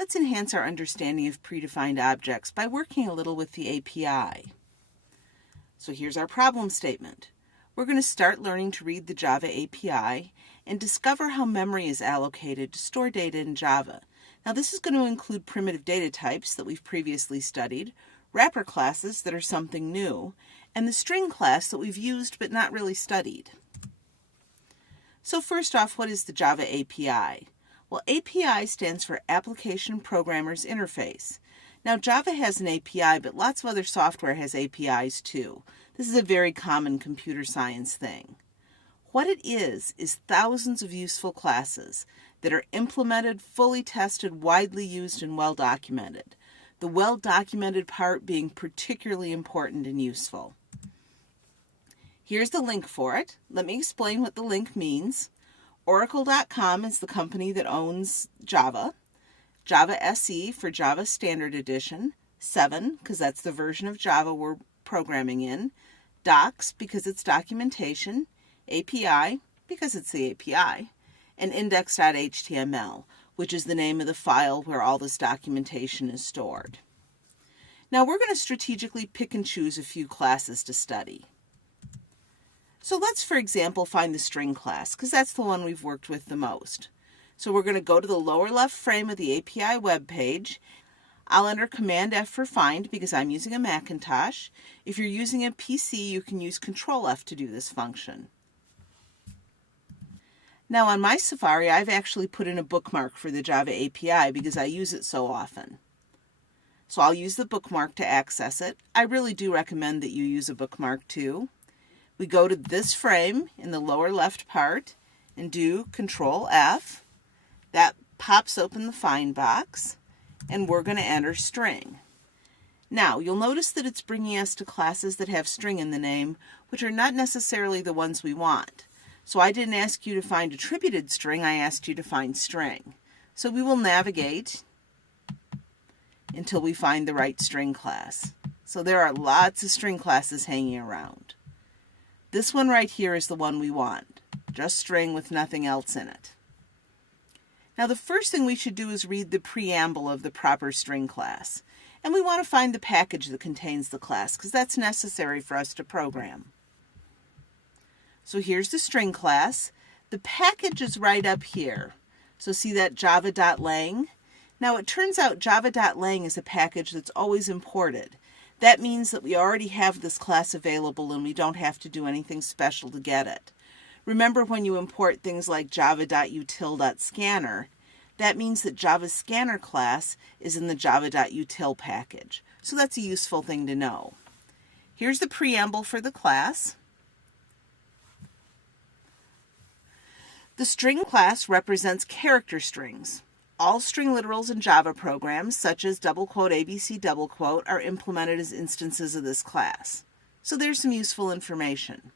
let's enhance our understanding of predefined objects by working a little with the API. So here's our problem statement. We're going to start learning to read the Java API and discover how memory is allocated to store data in Java. Now this is going to include primitive data types that we've previously studied, wrapper classes that are something new, and the string class that we've used but not really studied. So first off, what is the Java API? Well, API stands for Application Programmer's Interface. Now Java has an API, but lots of other software has APIs too. This is a very common computer science thing. What it is thousands of useful classes that are implemented, fully tested, widely used, and well documented. The well documented part being particularly important and useful. Here's the link for it. Let me explain what the link means. Oracle.com is the company that owns Java. Java SE for Java Standard Edition. 7, because that's the version of Java we're programming in. Docs, because it's documentation. API, because it's the API. And index.html, which is the name of the file where all this documentation is stored. Now we're going to strategically pick and choose a few classes to study. So let's, for example, find the string class, because that's the one we've worked with the most. So we're going to go to the lower left frame of the API web page. I'll enter Command F for find because I'm using a Macintosh. If you're using a PC, you can use Control F to do this function. Now on my Safari, I've actually put in a bookmark for the Java API because I use it so often. So I'll use the bookmark to access it. I really do recommend that you use a bookmark too. We go to this frame in the lower left part and do Control F. That pops open the find box, and we're going to enter string. Now, you'll notice that it's bringing us to classes that have string in the name, which are not necessarily the ones we want. So I didn't ask you to find attributed string, I asked you to find string. So we will navigate until we find the right string class. So there are lots of string classes hanging around. This one right here is the one we want, just string with nothing else in it. Now the first thing we should do is read the preamble of the proper string class. And we want to find the package that contains the class, because that's necessary for us to program. So here's the string class. The package is right up here. So see that java.lang? Now it turns out java.lang is a package that's always imported. That means that we already have this class available and we don't have to do anything special to get it. Remember when you import things like java.util.scanner, that means that Java's scanner class is in the java.util package. So that's a useful thing to know. Here's the preamble for the class. The string class represents character strings. All string literals in Java programs, such as double quote ABC double quote, are implemented as instances of this class. So there's some useful information.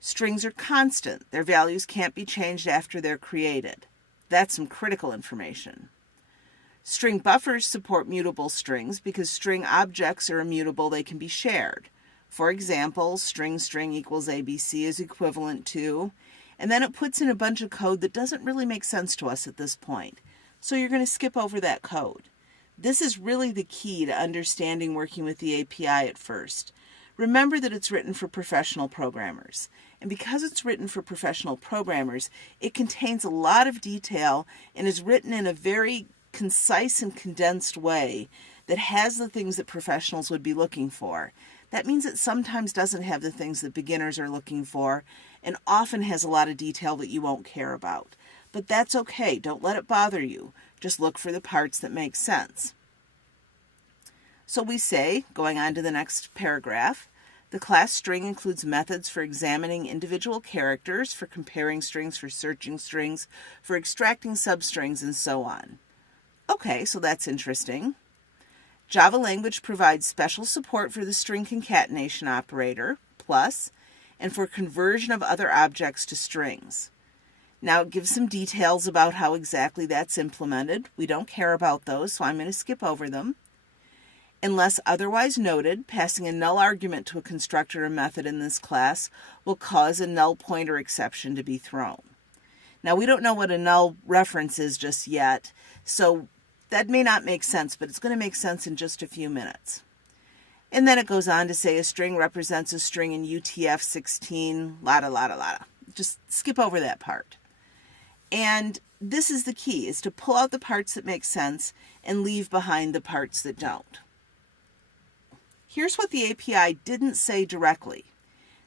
Strings are constant. Their values can't be changed after they're created. That's some critical information. String buffers support mutable strings because string objects are immutable. They can be shared. For example, string equals ABC is equivalent to, and then it puts in a bunch of code that doesn't really make sense to us at this point. So you're going to skip over that code. This is really the key to understanding working with the API at first. Remember that it's written for professional programmers. And because it's written for professional programmers, it contains a lot of detail and is written in a very concise and condensed way that has the things that professionals would be looking for. That means it sometimes doesn't have the things that beginners are looking for and often has a lot of detail that you won't care about. But that's okay. Don't let it bother you. Just look for the parts that make sense. So we say, going on to the next paragraph, the class string includes methods for examining individual characters, for comparing strings, for searching strings, for extracting substrings, and so on. Okay, so that's interesting. Java language provides special support for the string concatenation operator, plus, and for conversion of other objects to strings. Now it gives some details about how exactly that's implemented. We don't care about those, so I'm going to skip over them. Unless otherwise noted, passing a null argument to a constructor or method in this class will cause a null pointer exception to be thrown. Now we don't know what a null reference is just yet, so That may not make sense, but it's going to make sense in just a few minutes. And then it goes on to say a string represents a string in UTF-16, lada. Just skip over that part. And this is the key, is to pull out the parts that make sense and leave behind the parts that don't. Here's what the API didn't say directly.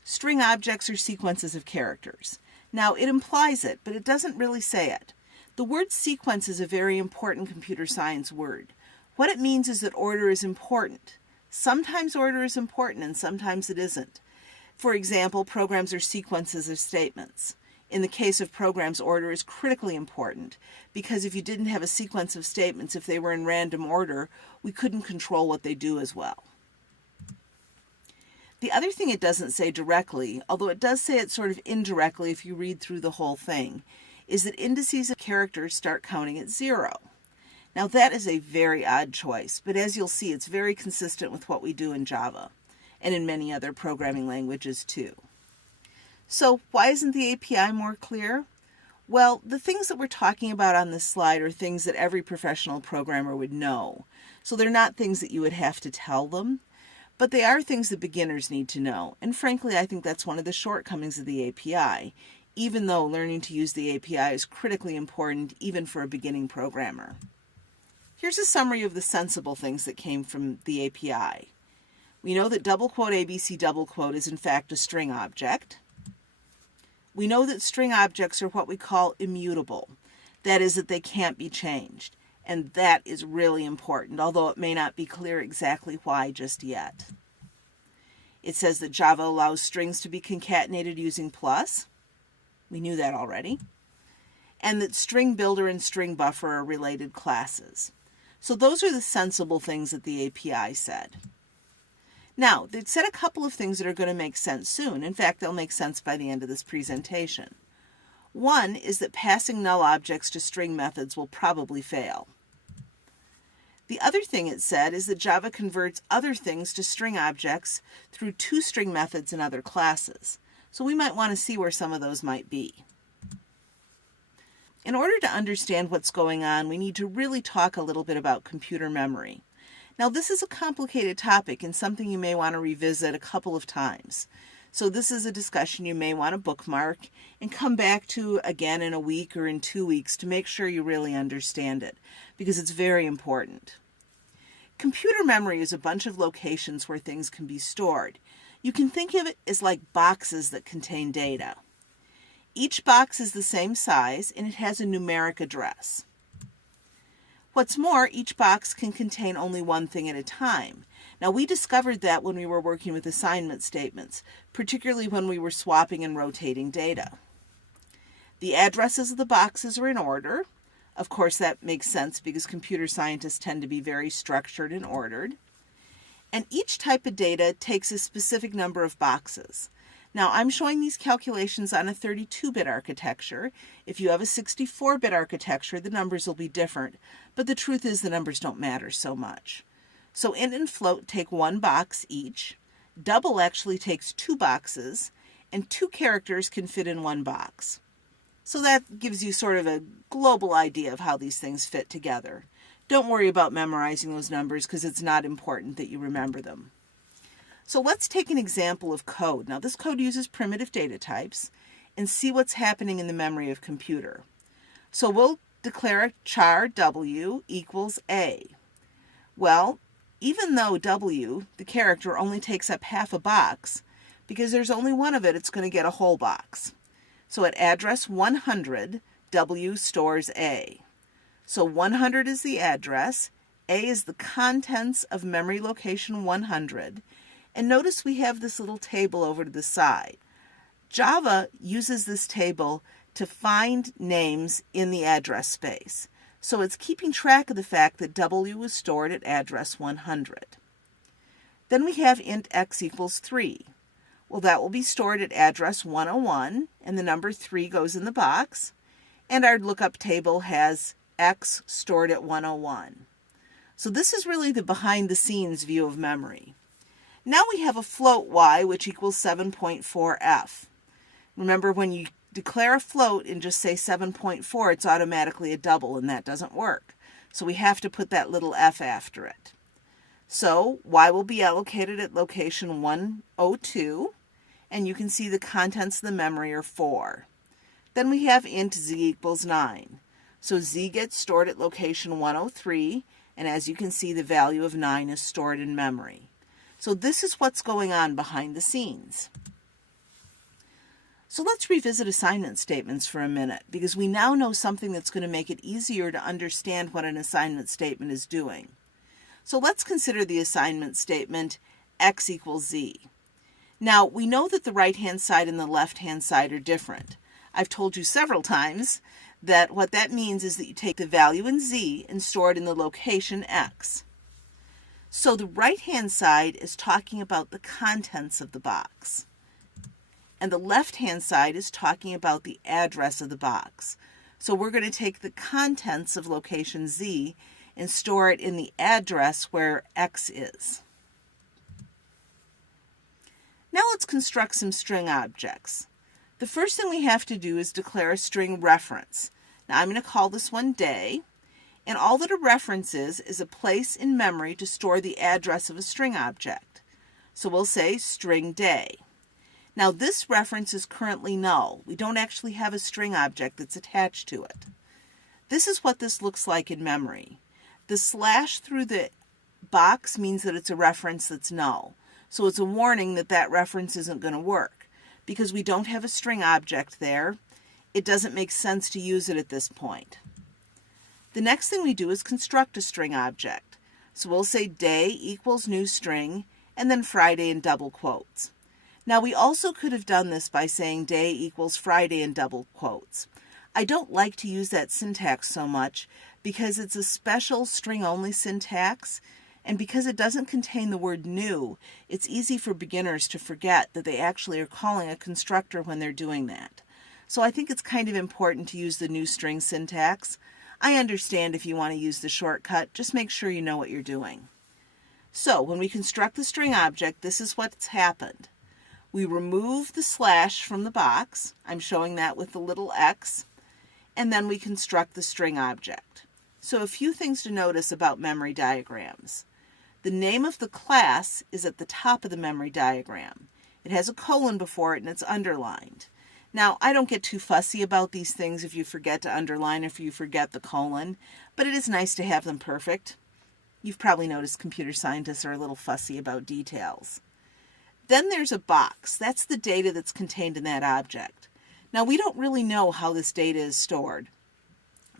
String objects are sequences of characters. Now, it implies it, but it doesn't really say it. The word sequence is a very important computer science word. What it means is that order is important. Sometimes order is important and sometimes it isn't. For example, programs are sequences of statements. In the case of programs, order is critically important because if you didn't have a sequence of statements, if they were in random order, we couldn't control what they do as well. The other thing it doesn't say directly, although it does say it sort of indirectly if you read through the whole thing, is that indices of characters start counting at 0. Now that is a very odd choice, but as you'll see, it's very consistent with what we do in Java and in many other programming languages too. So why isn't the API more clear? Well, the things that we're talking about on this slide are things that every professional programmer would know. So they're not things that you would have to tell them, but they are things that beginners need to know. And frankly, I think that's one of the shortcomings of the API, even though learning to use the API is critically important even for a beginning programmer. Here's a summary of the sensible things that came from the API. We know that double quote ABC double quote is in fact a string object. We know that string objects are what we call immutable. That is, that they can't be changed. And that is really important, although it may not be clear exactly why just yet. It says that Java allows strings to be concatenated using plus. We knew that already. And that string builder and string buffer are related classes. So those are the sensible things that the API said. Now, they've said a couple of things that are going to make sense soon. In fact, they'll make sense by the end of this presentation. One is that passing null objects to string methods will probably fail. The other thing it said is that Java converts other things to string objects through toString methods in other classes. So we might want to see where some of those might be. In order to understand what's going on, we need to really talk a little bit about computer memory. Now, this is a complicated topic and something you may want to revisit a couple of times. So this is a discussion you may want to bookmark and come back to again in a week or in 2 weeks to make sure you really understand it, because it's very important. Computer memory is a bunch of locations where things can be stored. You can think of it as like boxes that contain data. Each box is the same size and it has a numeric address. What's more, each box can contain only one thing at a time. Now, we discovered that when we were working with assignment statements, particularly when we were swapping and rotating data. The addresses of the boxes are in order. Of course, that makes sense because computer scientists tend to be very structured and ordered. And each type of data takes a specific number of boxes. Now, I'm showing these calculations on a 32-bit architecture. If you have a 64-bit architecture, the numbers will be different, but the truth is the numbers don't matter so much. So int and float take one box each, double actually takes 2 boxes, and 2 characters can fit in one box. So that gives you sort of a global idea of how these things fit together. Don't worry about memorizing those numbers because it's not important that you remember them. So let's take an example of code. Now this code uses primitive data types and see what's happening in the memory of computer. So we'll declare char w equals a. Well, even though w, the character, only takes up half a box, because there's only one of it, it's going to get a whole box. So at address 100, w stores a. So 100 is the address, a is the contents of memory location 100, and notice we have this little table over to the side. Java uses this table to find names in the address space. So it's keeping track of the fact that w is stored at address 100. Then we have int x equals 3. Well, that will be stored at address 101, and the number 3 goes in the box. And our lookup table has x stored at 101. So this is really the behind-the-scenes view of memory. Now we have a float y, which equals 7.4f. Remember, when you declare a float and just say 7.4, it's automatically a double, and that doesn't work. So we have to put that little f after it. So y will be allocated at location 102, and you can see the contents of the memory are 4. Then we have int z equals 9. So z gets stored at location 103, and as you can see, the value of 9 is stored in memory. So this is what's going on behind the scenes. So let's revisit assignment statements for a minute, because we now know something that's going to make it easier to understand what an assignment statement is doing. So let's consider the assignment statement x equals z. Now, we know that the right-hand side and the left-hand side are different. I've told you several times that what that means is that you take the value in z and store it in the location x. So the right-hand side is talking about the contents of the box, and the left-hand side is talking about the address of the box. So we're going to take the contents of location z and store it in the address where x is. Now let's construct some string objects. The first thing we have to do is declare a string reference. Now I'm going to call this one day, and all that a reference is a place in memory to store the address of a string object. So we'll say string day. Now this reference is currently null. We don't actually have a string object that's attached to it. This is what this looks like in memory. The slash through the box means that it's a reference that's null. So it's a warning that that reference isn't going to work. Because we don't have a string object there, it doesn't make sense to use it at this point. The next thing we do is construct a string object. So we'll say day equals new string, and then Friday in double quotes. Now we also could have done this by saying day equals Friday in double quotes. I don't like to use that syntax so much because it's a special string-only syntax, and because it doesn't contain the word new, it's easy for beginners to forget that they actually are calling a constructor when they're doing that. So I think it's kind of important to use the new string syntax. I understand if you want to use the shortcut, just make sure you know what you're doing. So when we construct the string object, this is what's happened. We remove the slash from the box. I'm showing that with the little x. And then we construct the string object. So a few things to notice about memory diagrams. The name of the class is at the top of the memory diagram. It has a colon before it and it's underlined. Now, I don't get too fussy about these things if you forget to underline or if you forget the colon, but it is nice to have them perfect. You've probably noticed computer scientists are a little fussy about details. Then there's a box. That's the data that's contained in that object. Now, we don't really know how this data is stored,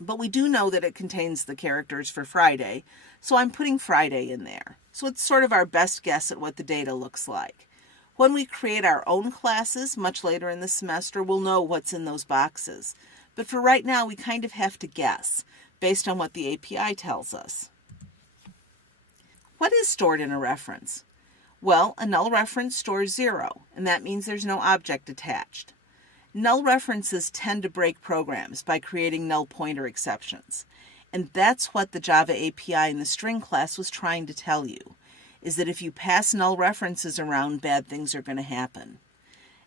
but we do know that it contains the characters for Friday, so I'm putting Friday in there. So it's sort of our best guess at what the data looks like. When we create our own classes much later in the semester, we'll know what's in those boxes. But for right now, we kind of have to guess based on what the API tells us. What is stored in a reference? Well, a null reference stores 0, and that means there's no object attached. Null references tend to break programs by creating null pointer exceptions. And that's what the Java API in the string class was trying to tell you, is that if you pass null references around, bad things are going to happen.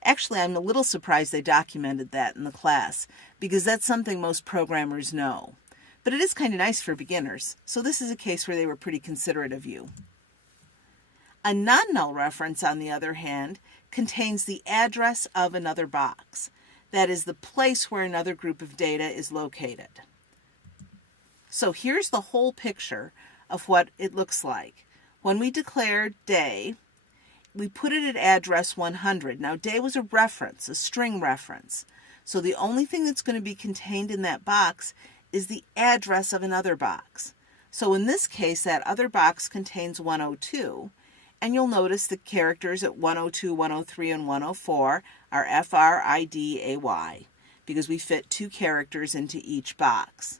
Actually, I'm a little surprised they documented that in the class, because that's something most programmers know. But it is kind of nice for beginners, so this is a case where they were pretty considerate of you. A non-null reference, on the other hand, contains the address of another box. That is the place where another group of data is located. So here's the whole picture of what it looks like. When we declare day, we put it at address 100. Now day was a reference, a string reference. So the only thing that's going to be contained in that box is the address of another box. So in this case, that other box contains 102. And you'll notice the characters at 102, 103, and 104 are FRIDAY, because we fit 2 characters into each box.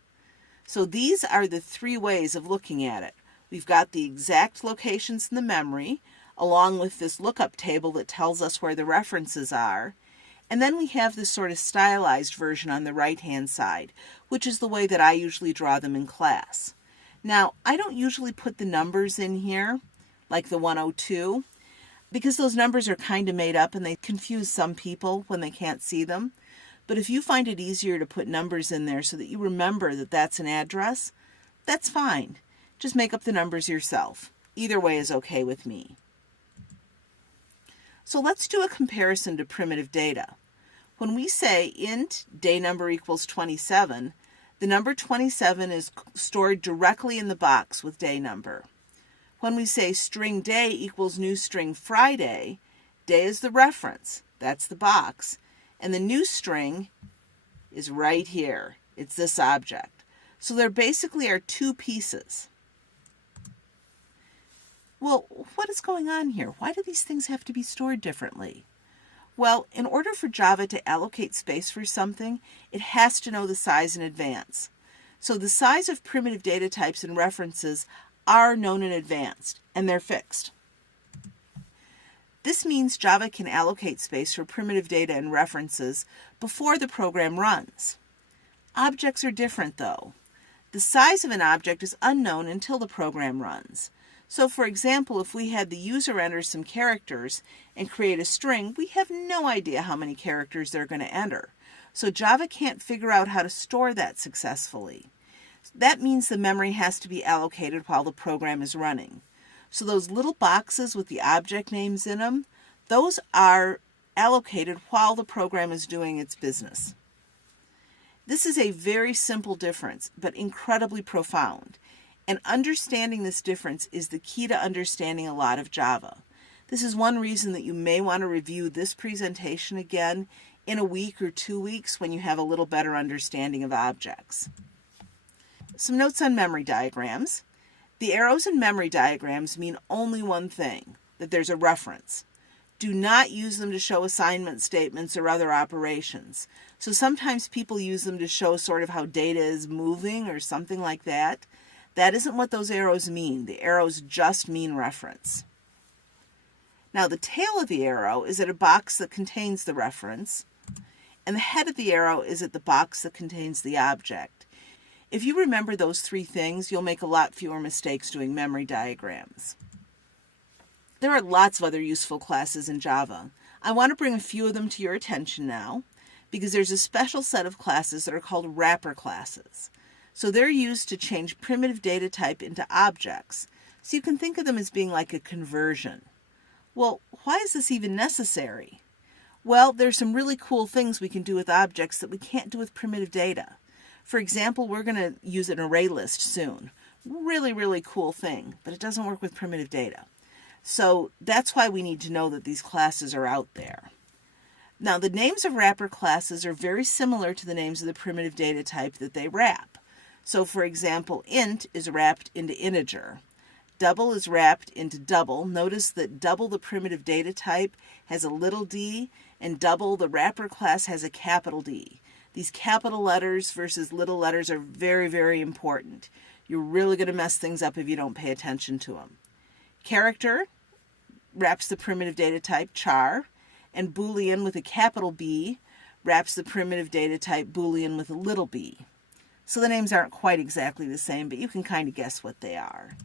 So these are the 3 ways of looking at it. We've got the exact locations in the memory, along with this lookup table that tells us where the references are. And then we have this sort of stylized version on the right-hand side, which is the way that I usually draw them in class. Now, I don't usually put the numbers in here, like the 102, because those numbers are kind of made up and they confuse some people when they can't see them. But if you find it easier to put numbers in there so that you remember that that's an address, That's fine. Just make up the numbers yourself. Either way is okay with me. So let's do a comparison to primitive data. When we say int day number equals 27, the number 27 is stored directly in the box with day number. When we say string day equals new string Friday, day is the reference, that's the box, and the new string is right here. It's this object. So there basically are two pieces. Well, what is going on here? Why do these things have to be stored differently? Well, in order for Java to allocate space for something, it has to know the size in advance. So the size of primitive data types and references are known in advance, and they're fixed. This means Java can allocate space for primitive data and references before the program runs. Objects are different, though. The size of an object is unknown until the program runs. So, for example, if we had the user enter some characters and create a string, we have no idea how many characters they're going to enter. So Java can't figure out how to store that successfully. That means the memory has to be allocated while the program is running. So those little boxes with the object names in them, those are allocated while the program is doing its business. This is a very simple difference, but incredibly profound. And understanding this difference is the key to understanding a lot of Java. This is one reason that you may want to review this presentation again in a week or 2 weeks when you have a little better understanding of objects. Some notes on memory diagrams. The arrows in memory diagrams mean only one thing, that there's a reference. Do not use them to show assignment statements or other operations. So sometimes people use them to show sort of how data is moving or something like that. That isn't what those arrows mean. The arrows just mean reference. Now the tail of the arrow is at a box that contains the reference, and the head of the arrow is at the box that contains the object. If you remember those three things, you'll make a lot fewer mistakes doing memory diagrams. There are lots of other useful classes in Java. I want to bring a few of them to your attention now, because there's a special set of classes that are called wrapper classes. So they're used to change primitive data type into objects. So you can think of them as being like a conversion. Well, why is this even necessary? Well, there's some really cool things we can do with objects that we can't do with primitive data. For example, we're going to use an array list soon. Really, really cool thing, but it doesn't work with primitive data. So that's why we need to know that these classes are out there. Now, the names of wrapper classes are very similar to the names of the primitive data type that they wrap. So, for example, int is wrapped into integer. Double is wrapped into double. Notice that double, the primitive data type, has a little d, and double, the wrapper class, has a capital D. These capital letters versus little letters are very, very important. You're really going to mess things up if you don't pay attention to them. Character wraps the primitive data type char, and Boolean with a capital B wraps the primitive data type Boolean with a little b. So the names aren't quite exactly the same, but you can kind of guess what they are.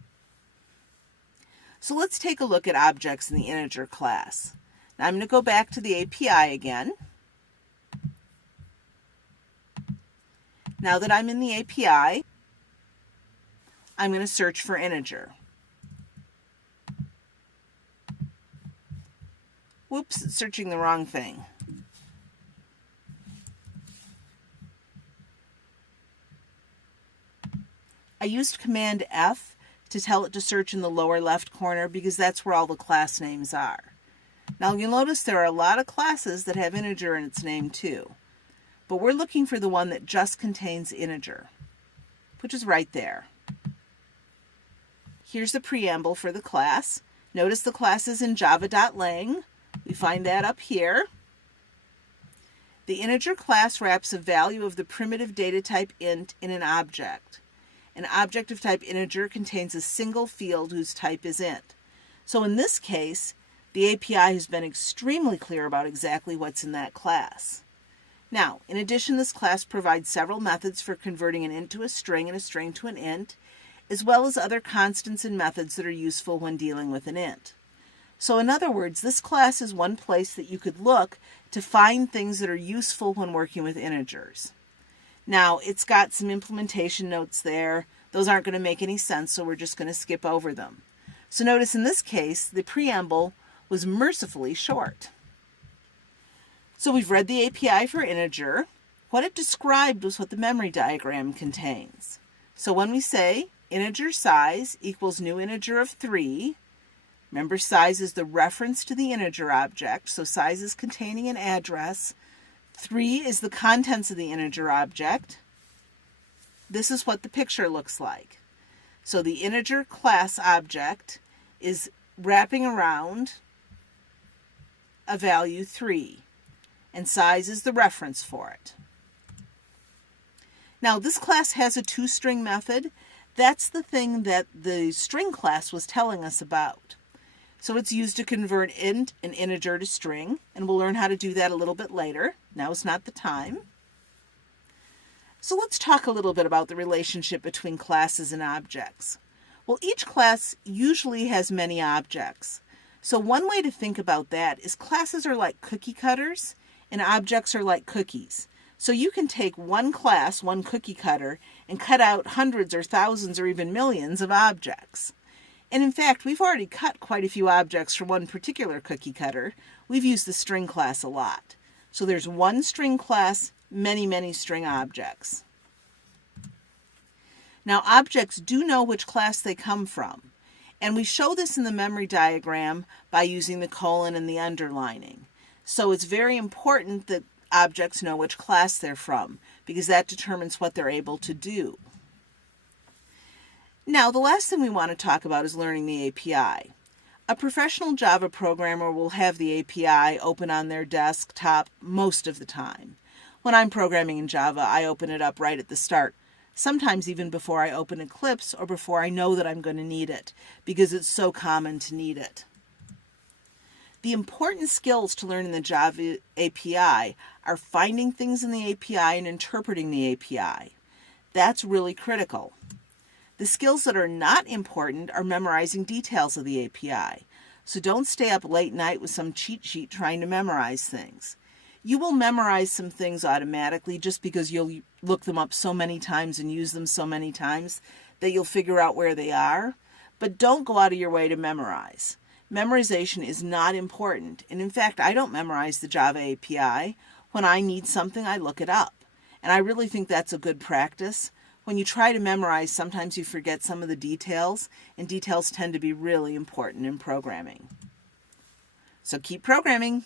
So let's take a look at objects in the integer class. Now I'm going to go back to the API again. Now that I'm in the API, I'm going to search for integer. Whoops, it's searching the wrong thing. I used Command F to tell it to search in the lower left corner because that's where all the class names are. Now you'll notice there are a lot of classes that have integer in its name too, but we're looking for the one that just contains integer, which is right there. Here's the preamble for the class. Notice the class is in java.lang. We find that up here. The integer class wraps a value of the primitive data type int in an object. An object of type integer contains a single field whose type is int. So in this case, the API has been extremely clear about exactly what's in that class. Now, in addition, this class provides several methods for converting an int to a string and a string to an int, as well as other constants and methods that are useful when dealing with an int. So in other words, this class is one place that you could look to find things that are useful when working with integers. Now, it's got some implementation notes there, Those aren't going to make any sense, so we're just going to skip over them. So notice in this case, the preamble was mercifully short. So we've read the API for integer. What it described was what the memory diagram contains. So when we say integer size equals new integer of 3, remember size is the reference to the integer object, so size is containing an address. 3 is the contents of the integer object. This is what the picture looks like. So the integer class object is wrapping around a value 3, and size is the reference for it. Now this class has a toString method. That's the thing that the string class was telling us about. So it's used to convert an integer to string, and we'll learn how to do that a little bit later. Now is not the time. So let's talk a little bit about the relationship between classes and objects. Well, each class usually has many objects. So one way to think about that is classes are like cookie cutters and objects are like cookies. So you can take one class, one cookie cutter, and cut out hundreds or thousands or even millions of objects. And in fact, we've already cut quite a few objects from one particular cookie cutter. We've used the string class a lot. So there's one string class, many string objects. Now objects do know which class they come from, and we show this in the memory diagram by using the colon and the underlining. So it's very important that objects know which class they're from, because that determines what they're able to do. Now the last thing we want to talk about is learning the API. A professional Java programmer will have the API open on their desktop most of the time. When I'm programming in Java, I open it up right at the start, sometimes even before I open Eclipse or before I know that I'm going to need it, because it's so common to need it. The important skills to learn in the Java API are finding things in the API and interpreting the API. That's really critical. The skills that are not important are memorizing details of the API. So don't stay up late night with some cheat sheet trying to memorize things. You will memorize some things automatically just because you'll look them up so many times and use them so many times that you'll figure out where they are. But don't go out of your way to memorize. Memorization is not important. And in fact, I don't memorize the Java API. When I need something, I look it up. And I really think that's a good practice. When you try to memorize, sometimes you forget some of the details, and details tend to be really important in programming. So keep programming.